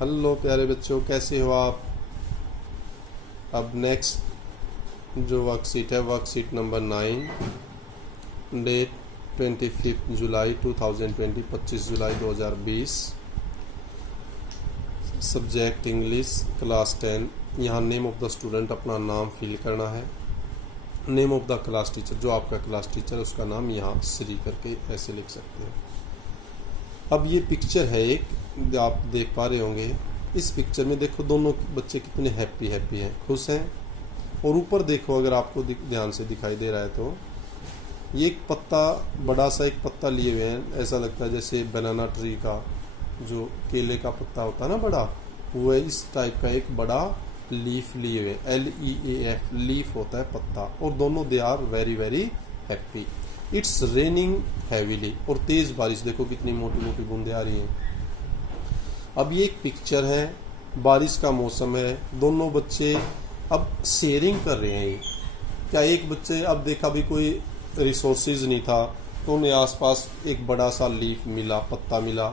Hello प्यारे बच्चों, कैसे हो आप। अब नेक्स्ट जो वर्कशीट है, वर्कशीट नंबर 9, डेट 25 जुलाई 2020, 25 जुलाई 2020, सब्जेक्ट इंग्लिश, क्लास 10। यहाँ नेम ऑफ द स्टूडेंट, अपना नाम फिल करना है। Name of the class teacher, जो आपका क्लास टीचर है उसका नाम यहाँ श्री करके ऐसे लिख सकते हैं। अब ये पिक्चर है एक, आप देख पा रहे होंगे। इस पिक्चर में देखो दोनों बच्चे कितने हैप्पी हैं, खुश हैं। और ऊपर देखो, अगर आपको ध्यान से दिखाई दे रहा है तो ये एक पत्ता, बड़ा सा एक पत्ता लिए हुए हैं। ऐसा लगता है जैसे बनाना ट्री का जो केले का पत्ता होता है ना बड़ा, वो है इस टाइप का एक बड़ा लीफ लिए हुए। LEAF लीफ होता है पत्ता। और दोनों they are very very happy. It's raining heavily, और तेज बारिश, देखो कितनी मोटी मोटी बूंदें आ रही हैं। अब ये एक पिक्चर है, बारिश का मौसम है, दोनों बच्चे अब शेयरिंग कर रहे हैं। क्या एक बच्चे, अब देखा भी कोई रिसोर्सेज नहीं था तो उन्हें आसपास एक बड़ा सा लीफ मिला, पत्ता मिला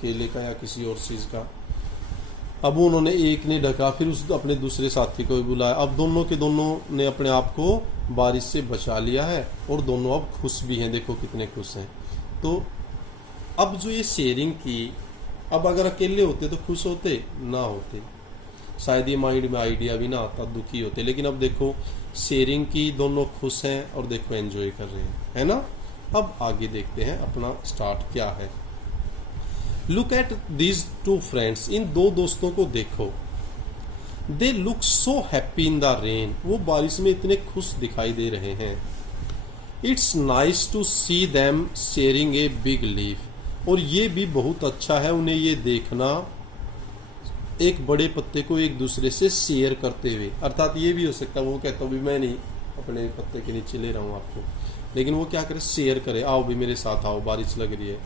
केले का या किसी और चीज़ का। अब उन्होंने, एक ने ढका, फिर उस अपने दूसरे साथी को भी बुलाया। अब दोनों के दोनों ने अपने आप को बारिश से बचा लिया है और दोनों अब खुश भी हैं। देखो कितने खुश हैं। तो अब जो ये शेयरिंग की, अब अगर अकेले होते तो खुश होते ना होते, शायद ये माइंड में आइडिया भी ना आता, दुखी होते। लेकिन अब देखो शेयरिंग की, दोनों खुश हैं और देखो एंजॉय कर रहे हैं, है ना। अब आगे देखते हैं अपना स्टार्ट क्या है। Look at these two friends, इन दो दोस्तों को देखो। They look so happy in the rain, वो बारिश में इतने खुश दिखाई दे रहे हैं। It's nice to see them sharing a big leaf, और ये भी बहुत अच्छा है उन्हें ये देखना, एक बड़े पत्ते को एक दूसरे से शेयर करते हुए। अर्थात ये भी हो सकता है वो कहता भी मैं नहीं अपने पत्ते के नीचे ले रहा हूँ आपको, लेकिन वो क्या करे, शेयर करे, आओ भी मेरे साथ आओ, बारिश लग रही है।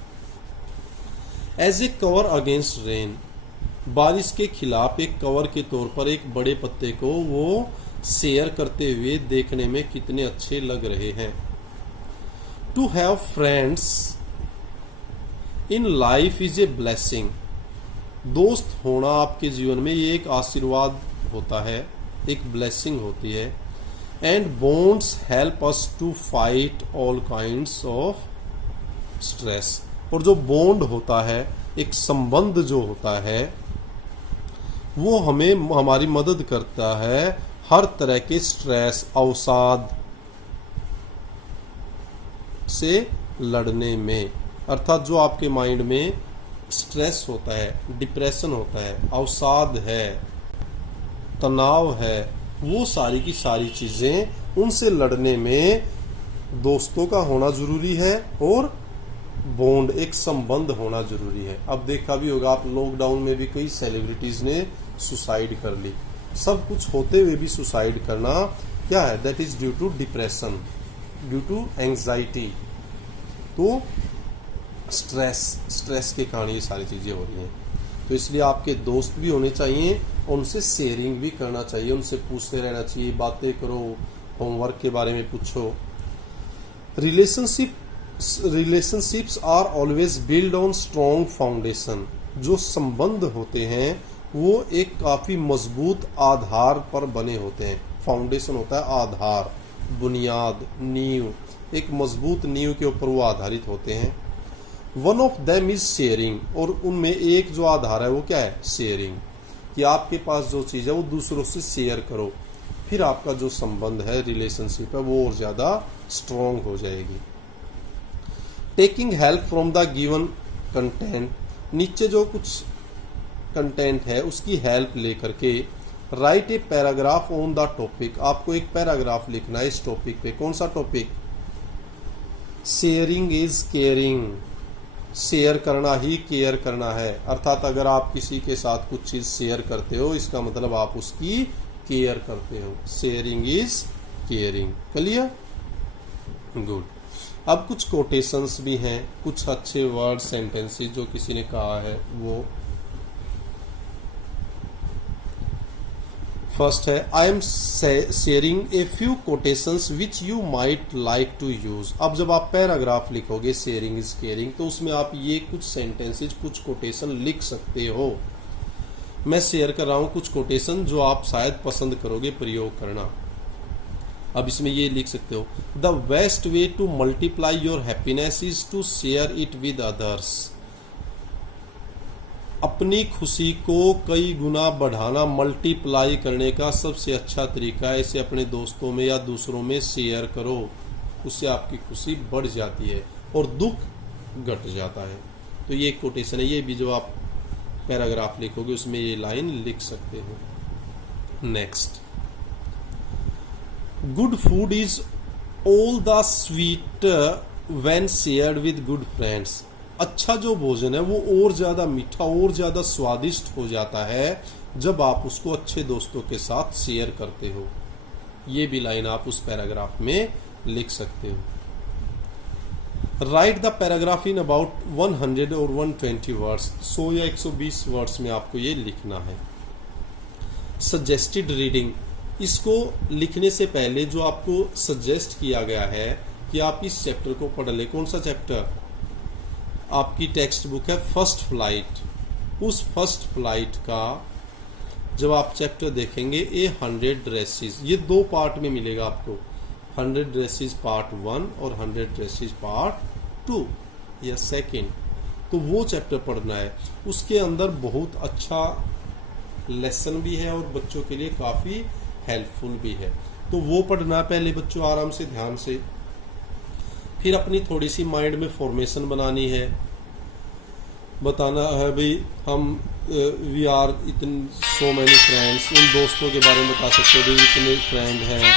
As a cover against rain, बारिश के खिलाफ एक कवर के तौर पर एक बड़े पत्ते को वो शेयर करते हुए देखने में कितने अच्छे लग रहे हैं। To have friends in life is a blessing, दोस्त होना आपके जीवन में ये एक आशीर्वाद होता है, एक ब्लेसिंग होती है। And bonds help us to fight all kinds of stress, और जो बॉन्ड होता है, एक संबंध जो होता है, वो हमें, हमारी मदद करता है हर तरह के स्ट्रेस, अवसाद से लड़ने में। अर्थात जो आपके माइंड में स्ट्रेस होता है, डिप्रेशन होता है, अवसाद है, तनाव है, वो सारी की सारी चीजें, उनसे लड़ने में दोस्तों का होना जरूरी है और बॉन्ड, एक संबंध होना जरूरी है। अब देखा भी होगा आप, लॉकडाउन में भी कई सेलिब्रिटीज ने सुसाइड कर ली। सब कुछ होते हुए भी सुसाइड करना क्या है, that is due to depression, due to anxiety. तो स्ट्रेस के कारण ये सारी चीजें हो रही हैं। तो इसलिए आपके दोस्त भी होने चाहिए, उनसे शेयरिंग भी करना चाहिए, उनसे पूछते रहना चाहिए, बातें करो, होमवर्क के बारे में पूछो। Relationships are always build on strong foundation, जो संबंध होते हैं वो एक काफी मजबूत आधार पर बने होते हैं। फाउंडेशन होता है आधार, बुनियाद, नींव, एक मजबूत नींव के ऊपर वो आधारित होते हैं। One of them is sharing, और उनमें एक जो आधार है वो क्या है, शेयरिंग, कि आपके पास जो चीज है वो दूसरों से शेयर करो, फिर आपका जो संबंध है, रिलेशनशिप है, वो और ज्यादा स्ट्रॉन्ग हो जाएगी। Taking help from the given content, नीचे जो कुछ कंटेंट है उसकी हेल्प लेकर के right a paragraph on the topic, आपको एक पैराग्राफ लिखना है इस टॉपिक पे। कौन सा topic, sharing is caring, share करना ही केयर करना है। अर्थात अगर आप किसी के साथ कुछ चीज शेयर करते हो, इसका मतलब आप उसकी केयर करते हो। Sharing is caring, clear, good. अब कुछ कोटेशंस भी हैं, कुछ अच्छे वर्ड, सेंटेंसेस जो किसी ने कहा है वो। फर्स्ट है, I am sharing a few quotations which you might like to use. अब जब आप पैराग्राफ लिखोगे शेयरिंग इज केयरिंग, तो उसमें आप ये कुछ सेंटेंसेज, कुछ कोटेशन लिख सकते हो। मैं शेयर कर रहा हूं कुछ कोटेशन जो आप शायद पसंद करोगे प्रयोग करना। अब इसमें ये लिख सकते हो, the best way to multiply your happiness is to share it with others. अपनी खुशी को कई गुना बढ़ाना, मल्टीप्लाई करने का सबसे अच्छा तरीका है इसे अपने दोस्तों में या दूसरों में शेयर करो। उससे आपकी खुशी बढ़ जाती है और दुख घट जाता है। तो ये एक कोटेशन है, ये भी जो आप पैराग्राफ लिखोगे उसमें ये लाइन लिख सकते हो। Next, good food is all the sweeter when shared with good friends. अच्छा जो भोजन है वो और ज्यादा मीठा और ज्यादा स्वादिष्ट हो जाता है जब आप उसको अच्छे दोस्तों के साथ शेयर करते हो। ये भी लाइन आप उस पैराग्राफ में लिख सकते हो। Right the paragraph in about 100 और 120 वर्ड्स। 100 या 120 वर्ड्स में आपको ये लिखना है। सजेस्टेड रीडिंग, इसको लिखने से पहले जो आपको सजेस्ट किया गया है कि आप इस चैप्टर को पढ़ ले। कौन सा चैप्टर? आपकी टेक्स्ट बुक है फर्स्ट फ्लाइट। उस फर्स्ट फ्लाइट का जब आप चैप्टर देखेंगे, ए 100 ड्रेसेस, ये 2 पार्ट में मिलेगा आपको। 100 ड्रेसेस पार्ट 1 और 100 ड्रेसेस पार्ट 2 या सेकेंड। तो वो चैप्टर पढ़ना है। उसके अंदर बहुत अच्छा लेसन भी है और बच्चों के लिए काफ़ी हेल्पफुल भी है। तो वो पढ़ना पहले बच्चों आराम से ध्यान से। फिर अपनी थोड़ी सी माइंड में फॉर्मेशन बनानी है, बताना है भाई हम वी आर इतने सो मैनी फ्रेंड्स, उन दोस्तों के बारे में बता सकते हो भाई इतने फ्रेंड हैं,